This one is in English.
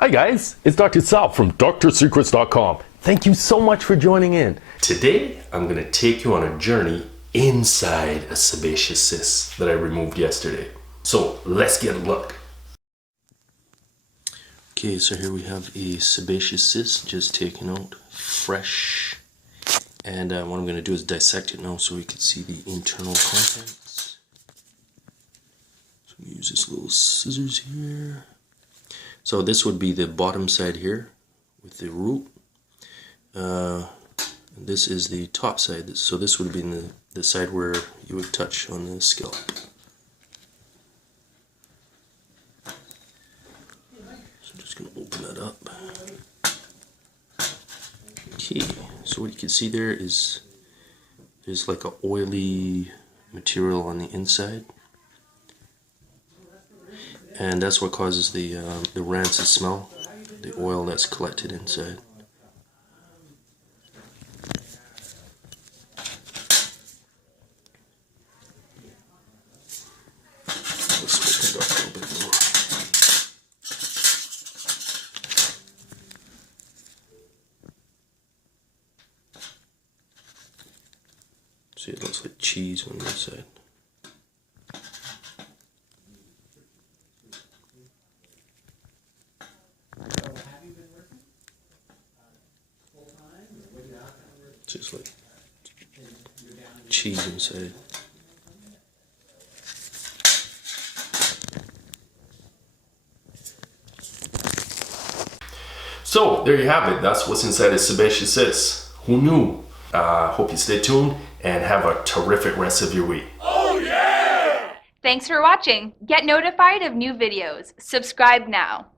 Hi guys, it's Dr. Sal from DrSecrets.com. Thank you so much for joining in. Today, I'm going to take you on a journey inside a sebaceous cyst that I removed yesterday. So let's get a look. Okay, so here we have a sebaceous cyst just taken out, fresh. And what I'm going to do is dissect it now so we can see the internal contents. So use this little scissors here. So this would be the bottom side here with the root. This is the top side. So this would be the side where you would touch on the scalp. So I'm just going to open that up. Okay, so what you can see there is there's like an oily material on the inside. And that's what causes the rancid smell, the oil that's collected inside. Let's open it up a little bit more. See, it looks like cheese on the inside. Just like cheese inside. So there you have it. That's what's inside a sebaceous cyst. Who knew? Hope you stay tuned and have a terrific rest of your week. Oh yeah! Thanks for watching. Get notified of new videos. Subscribe now.